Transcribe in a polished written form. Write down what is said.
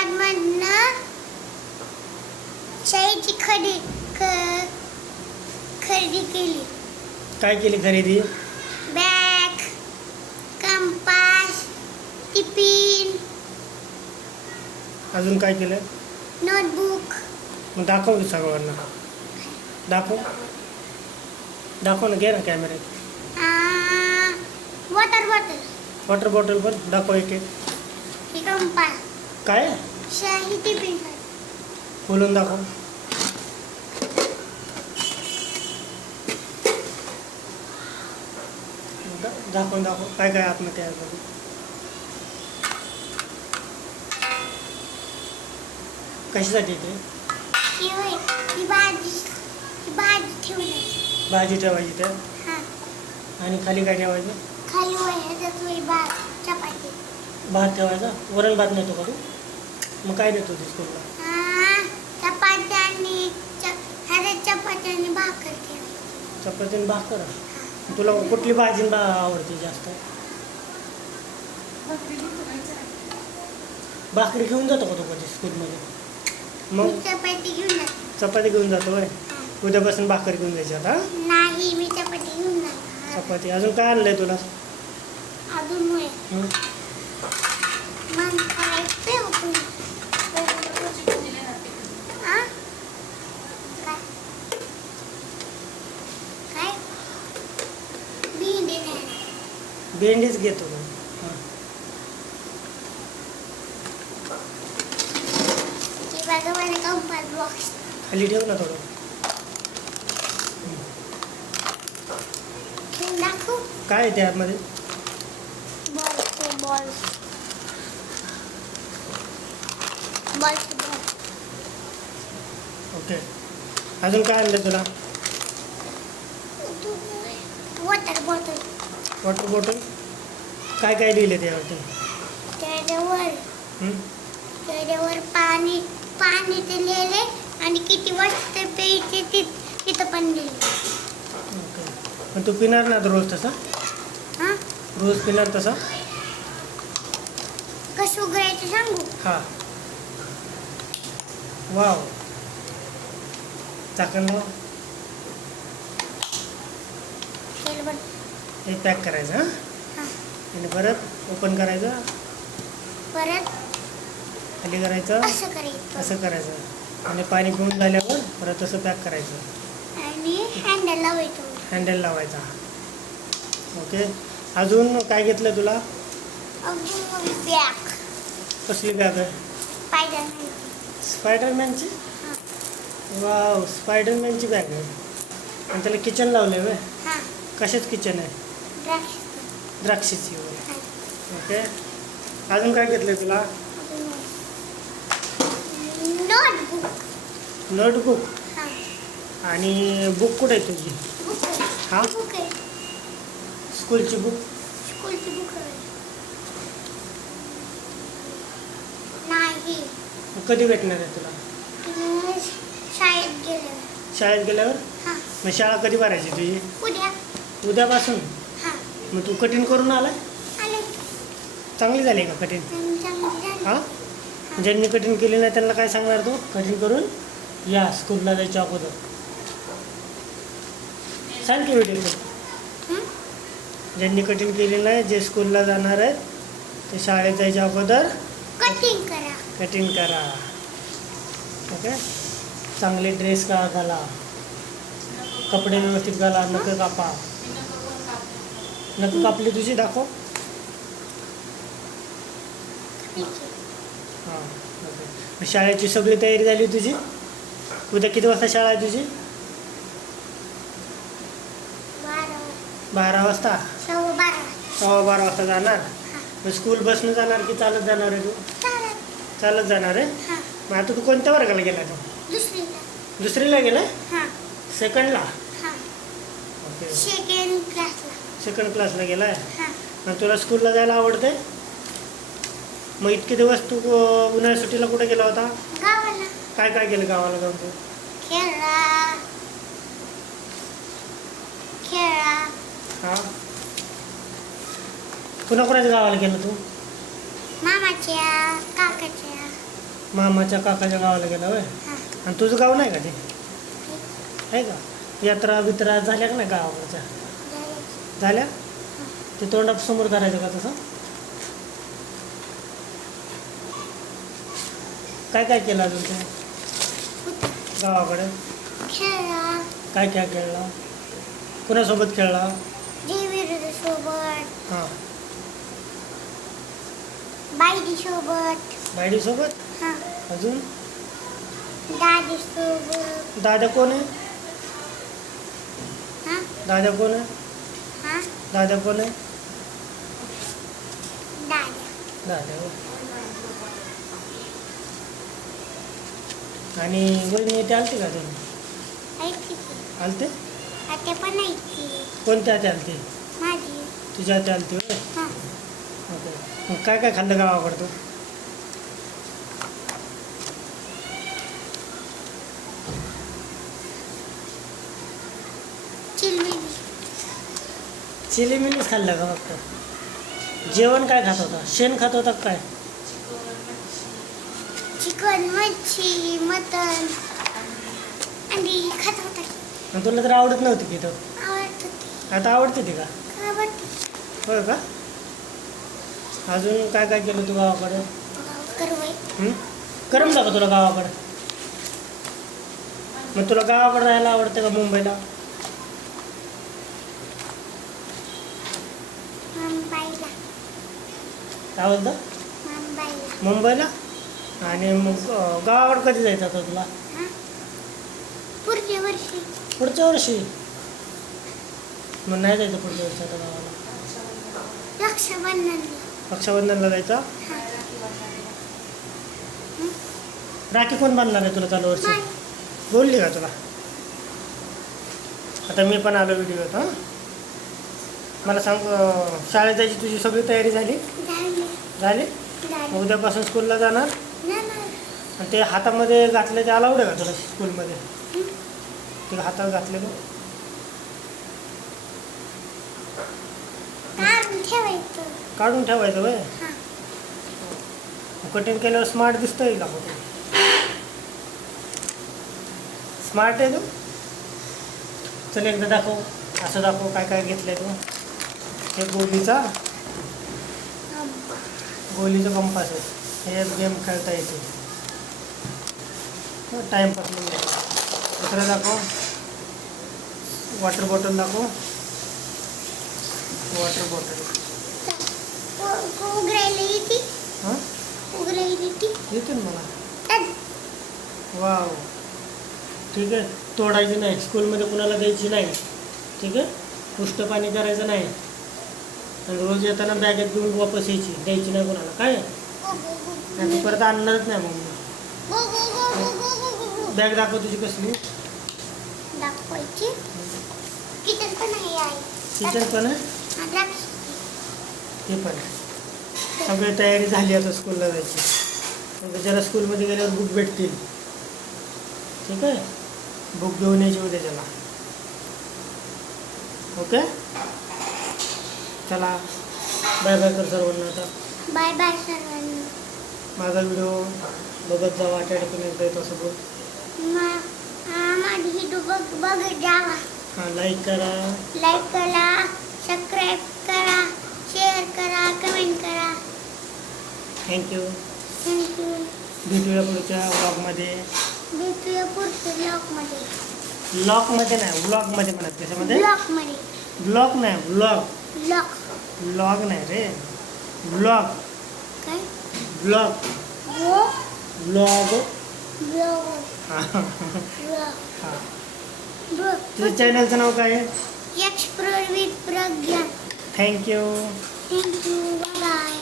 औरंगाबादमधनं शाळेची खरेदी केली. काय केली खरेदी? बॅग, कंपास, टिफिन, अजून काय केलं? नोटबुक. मग दाखव की सगळ्यांना. दाखव ना, घे ना कॅमेऱ्यात. वॉटर बॉटल, वॉटर बॉटल पण दाखव एक एक. ही कंपास, काय शाही टिफिन. खोलून दाखव. दाखव काय काय आतमध्ये आहे बघू. कशासाठी ते? ही भाजी ठेवली. भाजी ठेवायची त्या. हां, आणि खाली काय ठेवायचं? खाली ह्याच्यात भात, चपाती. भात ठेवायचा. वरण भात नेतो का तू? मग काय नेतो ते स्कूलला? चपाती आणि चपाती आणि भाकर ठेवायची. चपाती आणि भाकर. तुला कुठली भाजी आवडते जास्त? भाकरी घेऊन जातो का तू कधी स्कूलमध्ये? मग चपाती घेऊन जातो. चपाती घेऊन जातो होय. उद्यापासून भाकर घेऊन जायची आता. नाही, मी चपाती घेऊन जाणार. चपाती. अजून काय आणलंय तुला? अजून भेंडीच घेतो मग. खाली ठेव ना थोडं. काय आहे ते आतमध्ये? ओके. अजून काय आणलं तुला? Water bottle. Water bottle. काय काय लिहिले त्यावरती? त्याच्यावर पाणी ते लिहिले आणि किती वाजता प्यायचे तिथं पण लिहिले. ओके. पण तू पिणार ना रोज तसा? हां, रोज पिणार तसा? कसं उघडायचं सांगू? हां. वाव. चाकण लाव. तेल बंद. हे पॅक करायचं. हां. हां, आणि परत ओपन करायचं. परत खाली करायचं. असं करायचं. आणि पाणी पिऊन झाल्यावर परत असं पॅक करायचं. आणि हँडल लावायचा. ओके. अजून काय घेतलं तुला? बॅग. कसली बॅग आहे? स्पायडरमॅनची. वाव, स्पायडरमॅनची बॅग आहे. आणि त्याला किचन लावलं आहे. कशाच किचन आहे? द्राक्षाची. ओके. अजून काय घेतलं तुला? नोटबुक. आणि बुक कुठे आहे तुझी? हां, स्कूलची बुक. नाही, कधी भेटणार आहे तुला? शाळेत गेल्यावर. मग शाळा कधी भरायची तुझी? उद्यापासून. मग तू कठीण करून आलाय? चांगली झाली का कठीण? हां. ज्यांनी कठीण केली नाही त्यांना काय सांगणार तू? कठीण करून या स्कूलला जायच्या अगोदर. सांग की व्हिडिओ. ज्यांनी कठीण केली नाही, जे स्कूलला जाणार आहेत ते शाळेत जायच्या अगोदर कठीण करा. ओके. चांगले ड्रेस घाला, कपडे व्यवस्थित घाला, नखं कापा. नखं कापली तुझी? दाखव. हां. ओके. शाळेची सगळी तयारी झाली तुझी? उद्या किती वाजता शाळा आहे तुझी? 12 वाजता. 12:15 वाजता जाणार. मग स्कूल बसनं जाणार की चालत जाणार आहे तू? चालत जाणार आहे. मग आता तू कोणत्या वर्गाला गेला तू? दुसरीला गेला? सेकंडला. ओके. सेकंड क्लासला गेलाय. मग तुला स्कूलला जायला आवडते? मग इतके दिवस तू उन्हाळ्या सुट्टीला कुठे गेला होता? काय काय केलं गावाला जाऊन तू? हां. कुणाकुणाच्या गावाला गेला तू? मामाच्या, काकाच्या. मामाच्या काकाच्या गावाला गेला होय. हा आणि तुझं गाव नाही का ते आहे का? यात्रा बित्रा झाल्या का नाही गावाकडच्या? झालं. झाल्या? ते तोंडात समोर धरायचं का तसं? काय काय केलं अजून ते गावाकडे? खेळा काय काय खेळला? कुणासोबत खेळला? देवीर सोबत हां. बायडी सोबत बायडीसोबत? हा अजून? दादी सोबत दादा कोण आहे? हा दादा कोण आहे? हा दादा कोण आहे? दादा दादा होय. आणि वहिनी ते आलते का तुम्ही? ऐकते की आलते? आता पण ऐकते कोणत्या ते आलते? माझी तुझ्या ते आलते होय. हा ओके. मग काय काय खाल्लं गावाकडं? चिलमिली चिलीमिलीच खाल्लं का फक्त? जेवण काय खात होता? शेण खात होता का काय? चिकन मच्छी मटन अंडी खात होता आणि तुला तर आवडत नव्हती की तो. आवडत होती आता आवडते ती का? आवडते होय का? अजून काय काय केलं तू गावाकडे? करवई करमलं का तुला गावाकडे? मग तुला गावाकडे राहायला आवडतं का मुंबईला? मुंबईला काय बोलतं? मुंबईला मुंबईला? आणि मग गावाकडे कधी जायचं आता तुला? हा पुढच्या वर्षी पुढच्या वर्षी? मग नाही जायचं पुढच्या वर्षी आता गावाला? रक्षाबंधनला रक्षाबंधनला जायचं? हा राखी कोण बांधणार आहे तुला चालू वर्षी? बाय बोलली का तुला? आता मी पण आलो व्हिडिओत. हां मला सांग, शाळेत जायची तुझी सगळी तयारी झाली? झाली झाली? झाली उद्यापासून स्कूलला जाणार? जाणार आणि ते हातामध्ये घातले ते अलाउड आहे का तुला स्कूलमध्ये? ते हातात घातलेलं काढून ठेवायचं काढून ठेवायचं वय? हा कटिंग केल्यावर स्मार्ट दिसतंय का फोटो? स्मार्ट आहे तू? चल एकदा दाखव, असं दाखव काय काय घेतलंय तू. हे गोलीचं कंपास आहे. हे गेम खेळता येते, टाईमपास म्हणून. दुसरं दाखव, वॉटर बॉटल दाखव. वॉटर बॉटल उघडायला येते हां उघडायला येते येते ना मला. तर वाव, ठीक आहे. तोडायची नाही, स्कूलमध्ये कुणाला द्यायची नाही, ठीक आहे. पुष्ट पाणी करायचं नाही, आणि रोज येताना बॅगेत घेऊन वापस यायची, द्यायची नाही कोणाला. काय नाही तू परत आणणारच नाही मग. बॅग दाखव तुझी कसली. दाखवायची किचन पण आहे किचन पण आहे, हे पण आहे. सगळी तयारी झाली आता स्कूलला जायची. मग त्याला स्कूलमध्ये गेल्यावर बुक भेटतील, ठीक आहे. बुक घेऊन यायची उद्या त्याला. ओके, चला बाय बाय कर सर्वांना आता. बाय बाय सर्वांना. माझा व्हिडिओ बघत जावा, आठवड्यातून एकदा येतो असं बोल. माझी व्हिडिओ बघत जावा. हां, लाईक करा, लाईक करा, सबस्क्राईब करा, शेअर करा, कमेंट करा. थँक्यू. थँक्यू. भेटूया पुढच्या व्लॉगमध्ये. भेटूया पुढच्या ब्लॉगमध्ये. ब्लॉगमध्ये नाही, व्लॉगमध्ये म्हणत. त्याच्यामध्ये ब्लॉगमध्ये. ब्लॉग नाही, व्लॉग. ब्लॉग व्लॉग नाही रे, व्लॉग. काय? ब्लॉग वो व्लॉग. ब्लॉग हां ब्लॉग हां. ब्लॉग. तुझ्या चॅनलचं नाव काय आहे? Explore with Pragya. Thank you. Thank you. Bye.